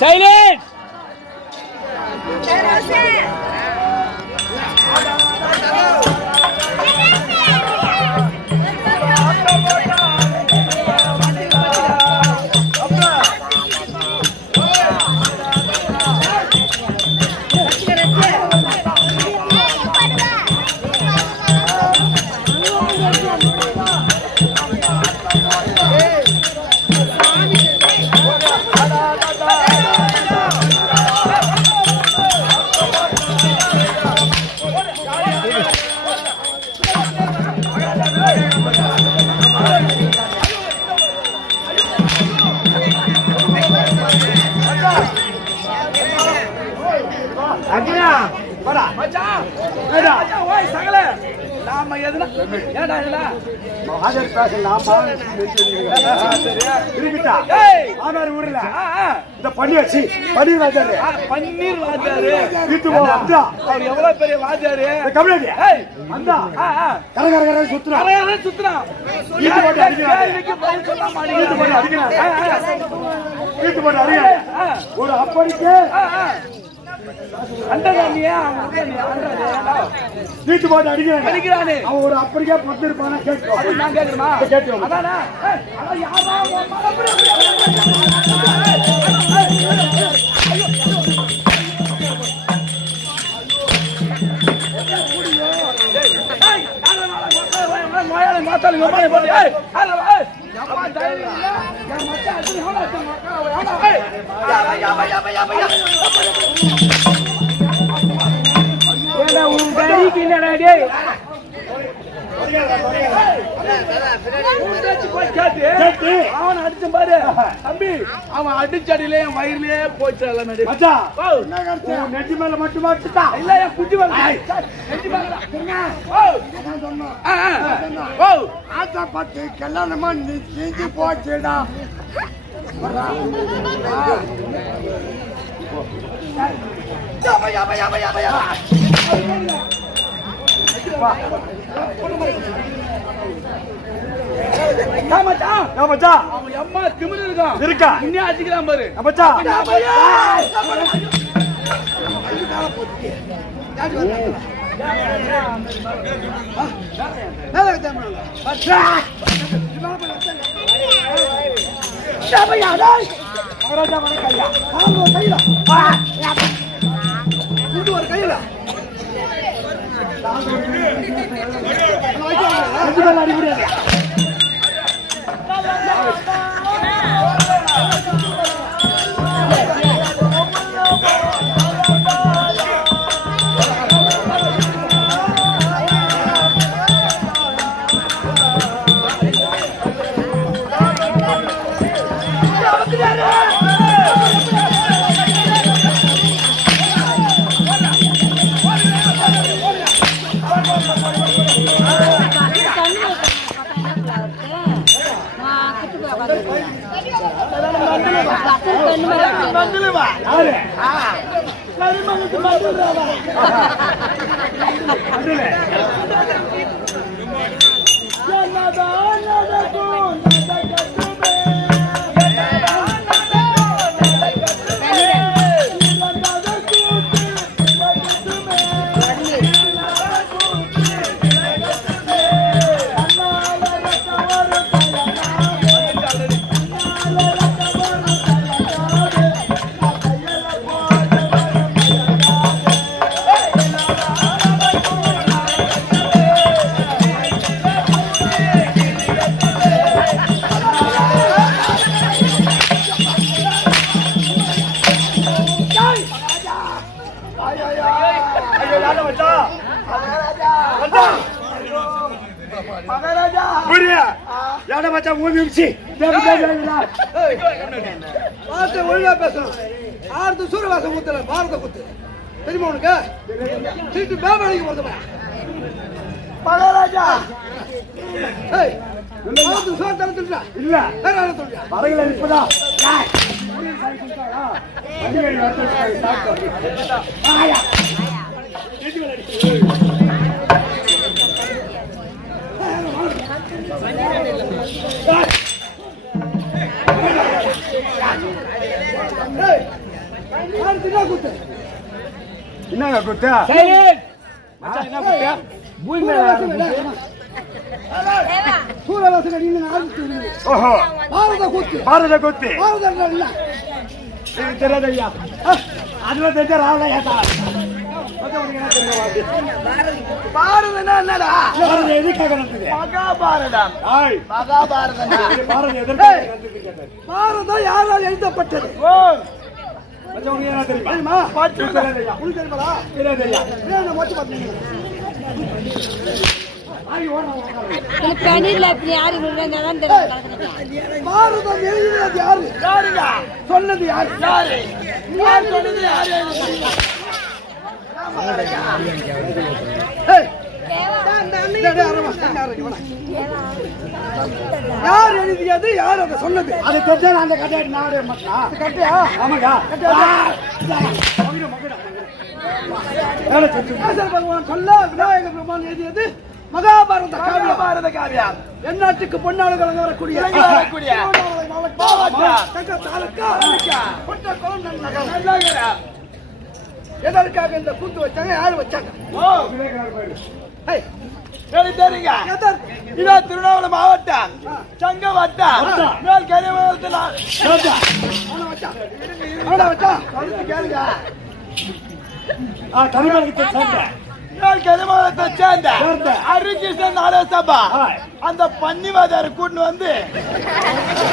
Silent. பன்னீர் வாத்தியாரு எவ்வளவு பெரிய வாத்தியாரு சுத்துறான். ஒரு அப்படிக்கு வீட்டு போட்டு அடிக்கிறானே அவன் ஒரு அப்படிக்கே பத்து இருப்பானா கேட்கும். நான் கேட்கணுமா? கேட்கும். அவன் அடிச்ச பாரு தம்பி, அவன் அடிச்சடியிலே என் வயிறுலயே போயிட்டு நெஞ்சு மேல மட்டும் மாட்டுதான் இல்ல என் குட்டி ஆத்தா பத்து கல்யாணமா நீஞ்சு போச்சுடா. அம்மா திமிரு இருக்கா இன்னும் அடிக்கிறான் பாரு. ஒழுங்கா பேசணும். ஆறு சூரியவாசம் குத்துல பாரத குத்து தெரியுமா உனக்கு? திருட்டு பேபாளிக்கு போறது மகாராஜா சோர் தரத்துட்டா இல்ல வேற வரல இப்பதான் என்னங்க குத்து என்ன குத்து பூமி மேல சூரவாசன் அடின்னு ஆரம்பிச்சு ஓஹோ பாரத கூத்து பாரத குத்து பாரதம் இல்ல இது தெரியாது ஐயா அதுல தெரிஞ்ச ராவலையா பாரதம்னா என்னடா பாரதம் எதுக்காக நடந்தது மகாபாரதம் மகாபாரதம் பாரதம் எதற்காக நடந்தது பாரதம் யாரால் எழுதப்பட்டது உங்களுக்கு என்ன தெரியுமா தெரியுமா தெரியாது ஐயா உனக்கு தெரியுமா தெரியாது ஐயா ஏன் மொச்ச பாத்தீங்க பன்னீர்ல இப்படி யாரு விடுறாங்க தெரியும். பாரதம் எழுதினது யாரு யாருங்க சொன்னது யாரு யாரு யார் சொன்னது யாரு யார் எழுதியது யார் அதை சொன்னது அது தெரிஞ்சா அந்த கதையை நாடு மாட்டா கட்டியா ஆமாங்க பகவான் சொல்ல விநாயக பெருமான் எழுதியது மகாபாரத காவியம் காவியம் எந்நாட்டுக்கு பொன்னாளுகள் வரக்கூடிய எதற்காக இந்த கூத்து வச்சாங்க யாரு வச்சாங்க திருவண்ணாமலை மாவட்டம் சங்க வட்டம் மேல் கரிமலத்தில் கரிமலத்தை சேர்ந்த ஹரிகிருஷ்ணன் நாரசபா அந்த பன்னிவாதார கூட்டு வந்து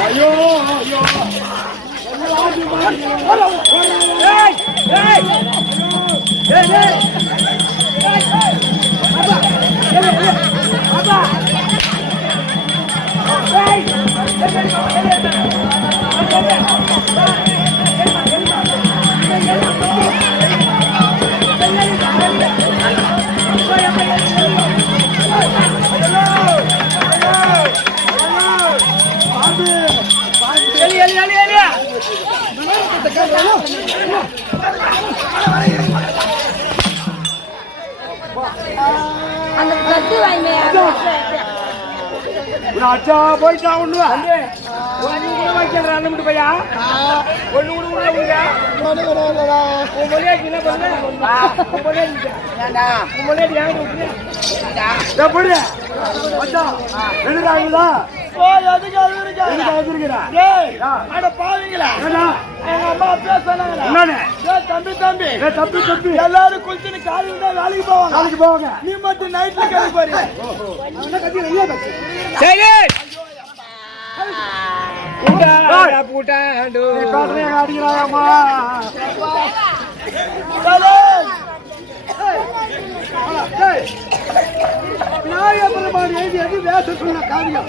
ஐயோ ஐயோ அந்த கட்டு வாங்கியா அச்சா போயிட்டா ஒண்ணு ஒண்ணு கூட வைக்கிறேன் அண்ணன் பையா ஒண்ணு கூட எல்லாரும் குளிச்சு காலையில் தான் வேலைக்கு போவாங்க நீ மட்டும் நைட்ல கிளம்பி போறீங்க அடிக்கிறாயம்மா விநாயகபெருமான் எழுதியது வேச சொன்ன காவியம்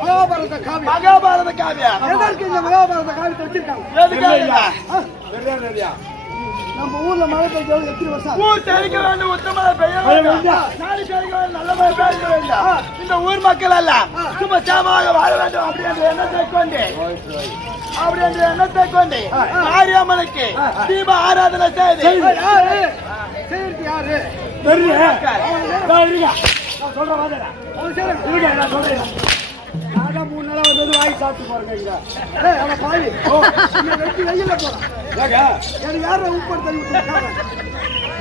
மகாபாரத காவியம் மகாபாரத காவியம் எதற்கு இந்த மகாபாரத காவியத்தை வச்சிருக்காங்க எதுக்காக நம்ம ஊர்ல மழை பெய்ஞ்சது எத்தனை வருஷம் ஊர் தெளிக்க வேண்டும் உத்தம பெய்ய வேண்டும் நாளை தெளிக்க வேண்டும் நல்ல மழை பெய்ய வேண்டும் இந்த ஊர் மக்கள் எல்லாம் சும்மா சேமாக வாழ வேண்டும் அப்படி என்ற எண்ணத்தை கொண்டு மாரியம்மனுக்கு தீப ஆராதனை செய்து செய்யறது யாரு சொல்றேன் நான் சொல்றேன் 3 நாளா வந்து வாங்கி சாப்பிட்டு போறேங்க பாவி வெட்டி வெயில போறான் எனக்கு யார உப்பு தெரிவிச்சிருக்காங்க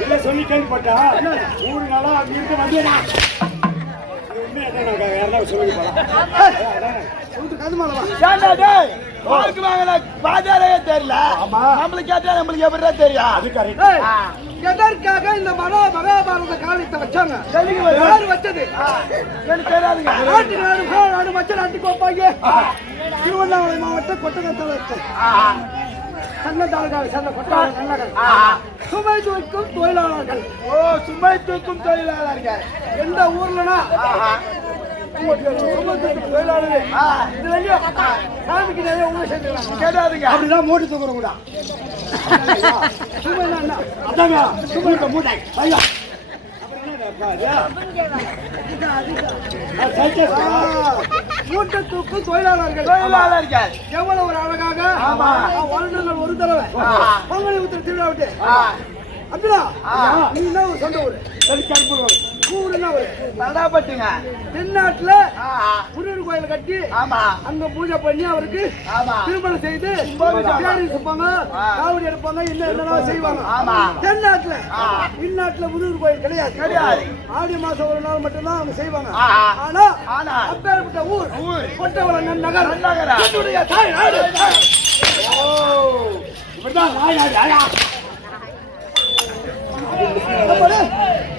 இல்ல சொல்லி கேள்விப்பட்டா 3 நாளா அங்க இருந்து வந்தேனா உண்மை என்ன யாராவது சொல்லி தெரியல நம்மளுக்கு கேட்டா நம்மளுக்கு எப்படி தெரியும் அது கரெக்ட் எதற்காக இந்த மகாபாரத காவியத்தை வச்சாங்க யாரு வச்சது எனக்கு தெரியாதுங்க நாடு வச்ச நாட்டுக்கு வைப்பாங்க திருவண்ணாமலை மாவட்டம் கொட்டகத்தில் வச்சு சன்னதாளர்கள் சன்ன கொட்டாளர்கள் சுமை தூக்கும் தொழிலாளர்கள் சுமை தூக்கும் தொழிலாளர்கள் எந்த ஊர்லனா அப்படிதான் மூட்டை தூக்குறோம் கூட அதாங்க மூட்டை ஐயா மூட்டை தூக்கும் தொழிலாளர்கள் எவ்வளவு ஒரு அழகாக வருடங்கள் ஒரு தடவை பொங்கலை ஊத்துற திருவிழா விட்டு அப்படியா நீ என்ன ஊர் சொந்த ஊர் சரி கருப்பூர் ஊர் என்ன ஊர் நடாப்பட்டுங்க தென்னாட்டுல முருகன் கோயில் கட்டி ஆமா அங்க பூஜை பண்ணி அவருக்கு ஆமா திருமணம் செய்து தேடி சுப்பாங்க காவடி எடுப்பாங்க என்னென்ன செய்வாங்க ஆமா தென்னாட்டுல இந்நாட்டுல முருகன் கோயில் கிடையாது கிடையாது ஆடி மாசம் ஒரு நாள் மட்டும்தான் அவங்க செய்வாங்க ஆனா ஆனா அப்பேற்பட்ட ஊர் கொட்டவளம் நகர் நகரம் என்னுடைய தாய் நாடு இப்படிதான்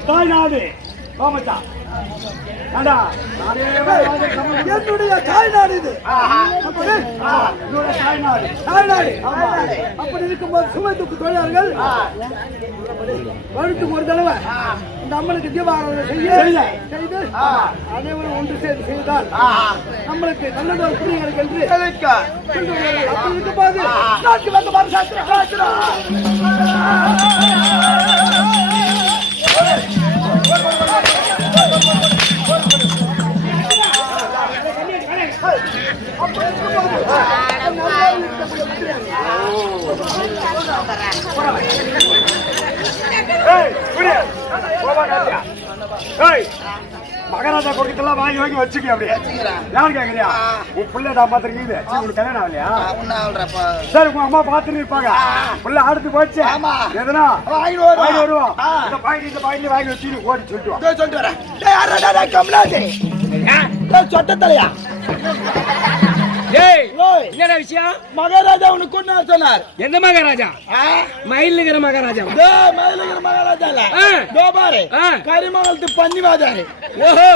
தாய்நாடு கோமச்சா ஆண்டா என்னுடைய தாய்நாடு இது தாய்நாடு தாய்நாடு அப்படி இருக்கும்போது சுமை தூக்கு தொழிலாளர்கள் வருடத்துக்கு ஒரு தடவை இந்த அம்மனுக்கு தீபாராதனை செய்து அனைவரும் ஒன்று சேர்ந்து செய்தால் நம்மளுக்கு நல்லது ஒரு புரிய என்று அப்படி இருக்கும்போது நாட்டு வந்து மகாராஜா கொடுக்கறதெல்லாம் வாங்கி வாங்கி வச்சுக்க அப்படியே யாரு கேக்குறியா உன் பிள்ளை நான் பாத்துருக்கீங்க உங்களுக்கு கல்யாணம் ஆகலையா சரி உங்க அம்மா பாத்துட்டு இருப்பாங்க பிள்ளை அடுத்து போச்சு எதுனா வாங்கி வருவோம் இந்த பாயிண்ட் வாங்கி வச்சு ஓடி சொல்லிட்டு வரேன் சொட்ட தலையா என்ன விஷயம்? மகாராஜா உனக்கு கொண்டு வர சொன்னார். எந்த மகாராஜா? மயில் இருக்கிற மகாராஜா. மயில் இருக்கிற மகாராஜா இல்ல. பாரு கரிமங்கலத்து பன்னி வாதாரு. ஓஹோ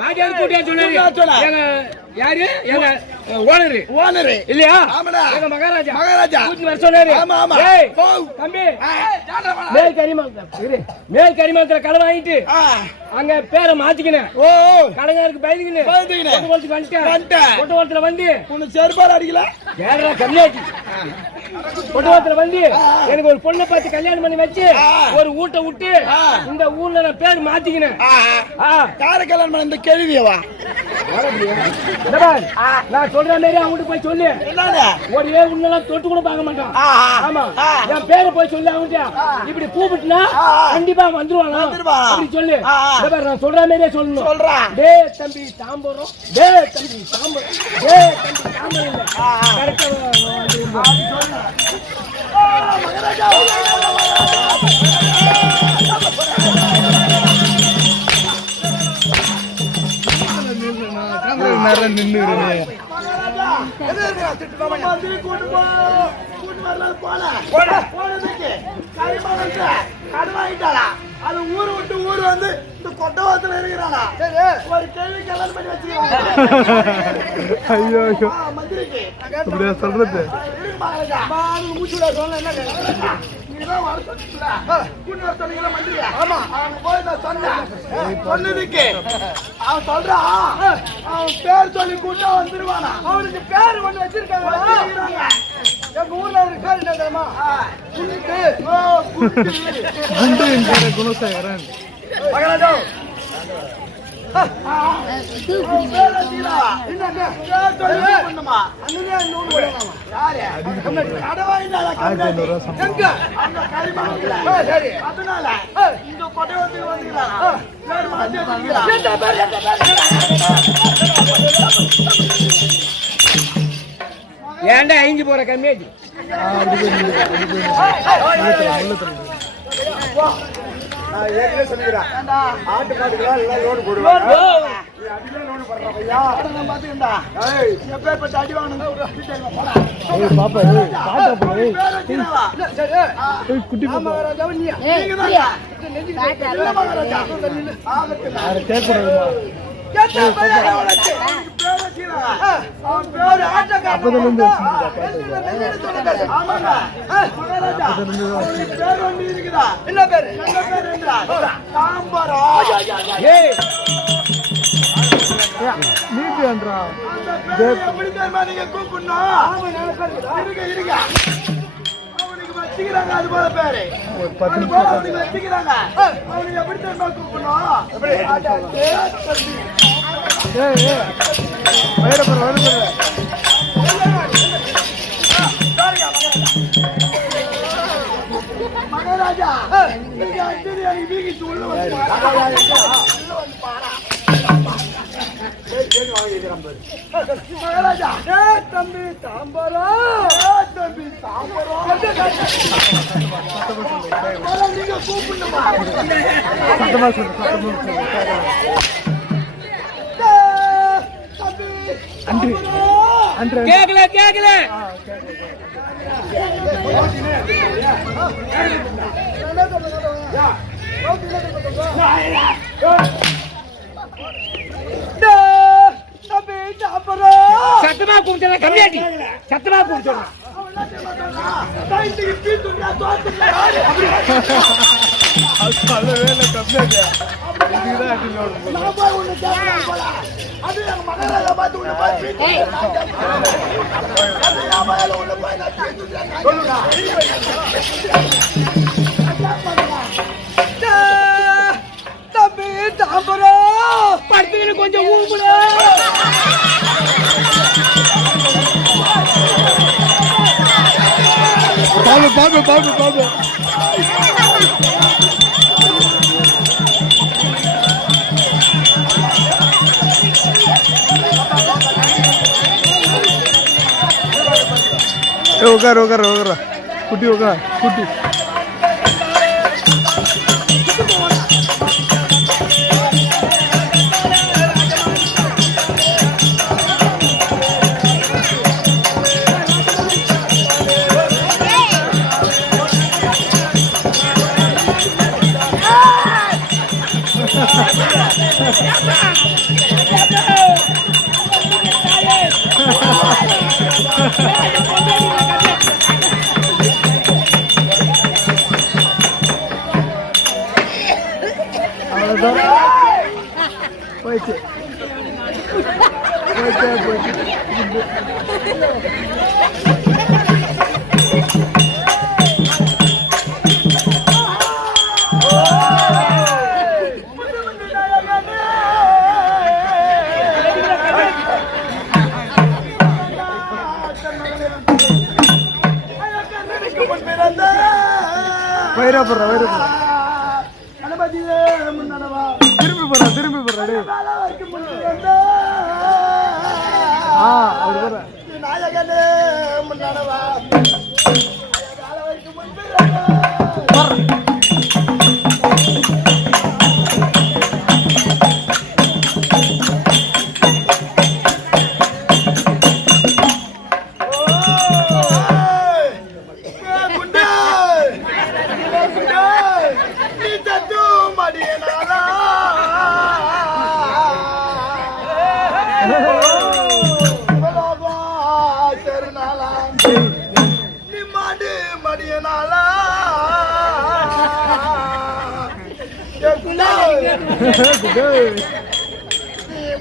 பாஜார் கூட்டியா சொன்னாரு. யாரு? எங்க ஓனரு இல்லையா? எங்க மகாராஜா கூட்டி வர சொன்னாரு. தம்பி மேல் கரிமங்கலத்துல கடை வாங்கிட்டு அங்க பேரை மாத்திக்கினேன். கடங்காருக்கு பயந்துக்கினேன் கொட்டவளத்துல வந்து உனக்கு செருப்பாடு அடிக்கல ஏறா கம்மியாச்சு. கொட்டவளத்துல வந்து எனக்கு ஒரு பொண்ணை பார்த்து கல்யாணம் பண்ணி வச்சு ஒரு ஊட்ட விட்டு இந்த ஊர்ல நான் பேர் மாத்திக்கினேன். யார கல்யாணம் பண்ண இந்த கேள்வியவா நான் சொல்ற மாதிரி அவங்க போய் சொல்லு. ஒரே உன்னெல்லாம் தொட்டு கூட பார்க்க மாட்டான். ஆமா என் பேரை போய் சொல்லு. அவங்க இப்படி கூப்பிட்டுனா கண்டிப்பா வந்துருவாங்க. அப்படி சொல்லு. நான் சொல்ற மாதிரியே சொல்லணும். டே தம்பி தாம்பரம், டே தம்பி தாம்பரம், டே தம்பி தாம்பரம். அது ஊரு விட்டு ஊர் வந்து இந்த கொட்டவாசல இருக்கிறானா ஒரு கேள்வி கல்யாணம் பண்ணி வச்சிருக்காங்க. ஐயோ மந்திரிக்கு அப்படியே சொல்றது சொன்னதுக்கு அவன் சொல்றான் அவன் பேர் சொல்லி கூட்டம் வந்துருவானா. அவனுக்கு பேர் ஒண்ணு வச்சிருக்காங்க. எங்க ஊர்ல ஒரு பேர் என்ன தெரியுமா? குணசேகரன் மகாராஜா ஏன்டா ஐந்து போற கம்மியாச்சு. ஆட்டு மாட்டுக்கெல்லாம் எல்லாம் லோடு போடுவாங்க. என்ன பேரு? நீங்க கூப்பிடணும். அவனுக்கு வச்சுக்கிறாங்க அது போல பேரு வச்சுக்கிறாங்க. அவனுக்கு எப்படி தெரியுமா கூப்பிடணும்? மகாராஜா மகாராஜா நீங்க அடிச்சது எனக்கு வீங்கிச்சு உள்ள வந்து மகாராஜா தம்பி தாம்பரம் நீங்க கூப்பிடணுமா கேக்கல கேக்கல சத்தமா கூப்பிட்டு கம்மியாட்டி சத்தமா கூப்பிட்டு அது எங்க மகாராஜா பார்த்து உள்ள போய் தம்பி தாம்பரம் படுத்துக்கிட்டு கொஞ்சம் ஊம்புல பாபு உட்கார குட்டி குட்டி போயிடுச்சு திரும்பி போடுறா நாயகனே முன்னடவா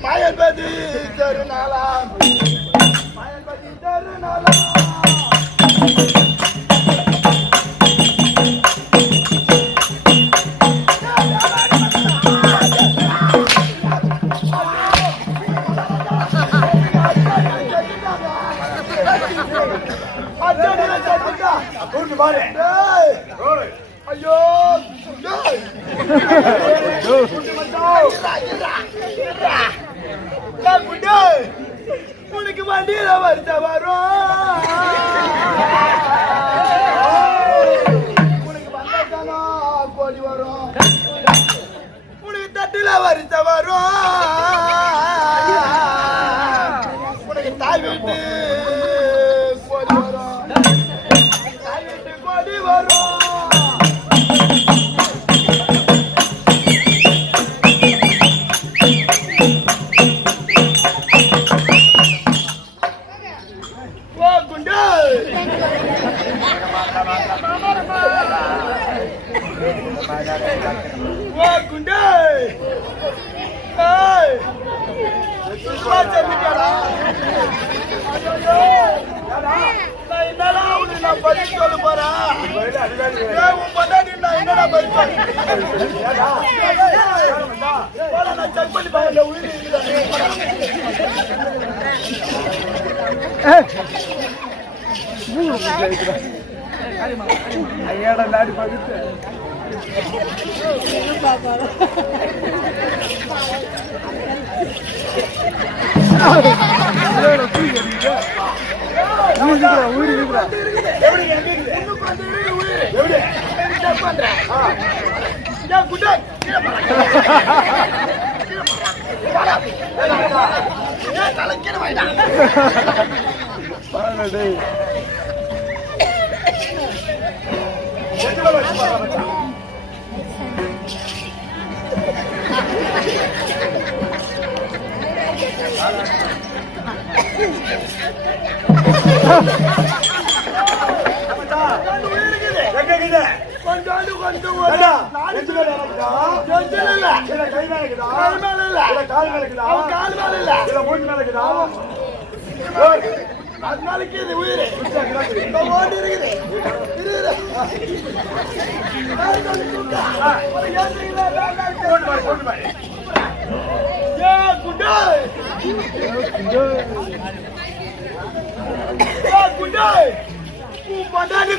மாயபதி தருநாளா மாயபதி தருநாளா ஐயோ உனக்கு வண்டியில வருத்த வரும் உனக்கு வந்தாதானா கோடி வரும் உனக்கு தட்டுல வருத்த வரும் உனக்கு தாய் வீட்டு கோடி வரும் தாய் வீட்டு கோடி வரும் ஐயாடா லாடி பகுத்து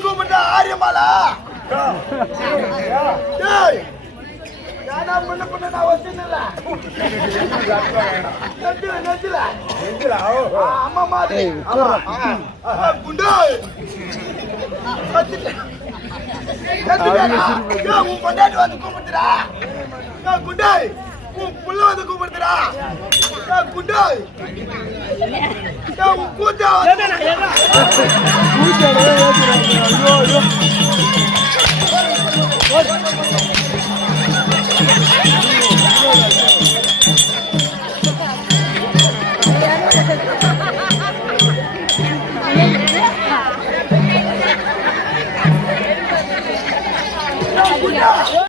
கூப்பிட்டா ஆரியமாலா முன்ன பண்ண நான் வச்சுல அம்மா மாதிரி குண்டா உன் பொண்டாட்டி வந்து கூப்பிடுறா குண்டாய் உன் புள்ள வந்து கூப்பிடுறா குண்டாய் உன் கூட்டா ஐயோ